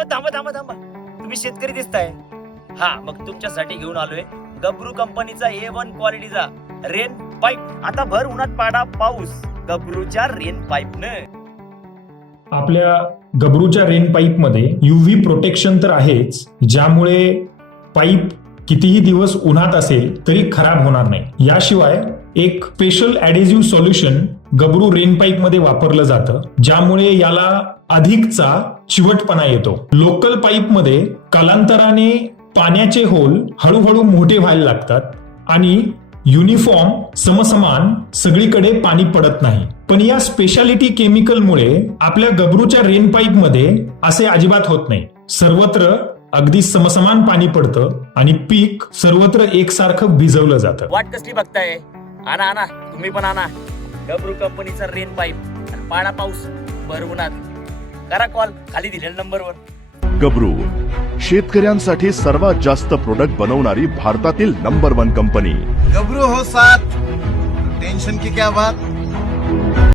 हो थांबा थांबा थांबा, तुम्ही शेतकरी दिसताय. हा मग तुमच्यासाठी घेऊन आलोय गब्रू कंपनीचा A1 क्वालिटीचा रेन पाईप. आता भर उन्हात पाडा पाऊस गब्रूच्या रेन पाईप न. आपल्या गब्रूच्या रेन पाईप मध्ये UV प्रोटेक्शन तर आहेच, ज्यामुळे पाईप कितीही दिवस उन्हात असेल तरी खराब होणार नाही. याशिवाय एक स्पेशल ऍडेसिव्ह सोल्युशन गब्रू रेन पाईप मध्ये वापरलं जातं, ज्यामुळे याला अधिकचा चिवटपणा येतो. लोकल पाईप मध्ये कालांतराने पाण्याचे होल हळूहळू मोठे व्हायला लागतात आणि युनिफॉर्म समसमान सगळीकडे पाणी पडत नाही. पण या स्पेशालिटी केमिकलमुळे आपल्या गब्रूच्या रेन पाईप मध्ये असे अजिबात होत नाही. सर्वत्र अगदी समसमान पाणी पडतं आणि पीक सर्वत्र एकसारखं भिजवलं जातं. वाट कसली बघताय? आणा आणा, तुम्ही पण आणा गब्रू कंपनीचा रेन पाईप आणि पाडा पाऊस भर उन्हात. करा कॉल खाली दिलेल्या नंबरवर. गब्रू, शेतकऱ्यांसाठी सर्वात जास्त प्रोडक्ट बनवणारी भारतातील नंबर 1 कंपनी. गब्रू हो साथ, टेंशन की क्या बात.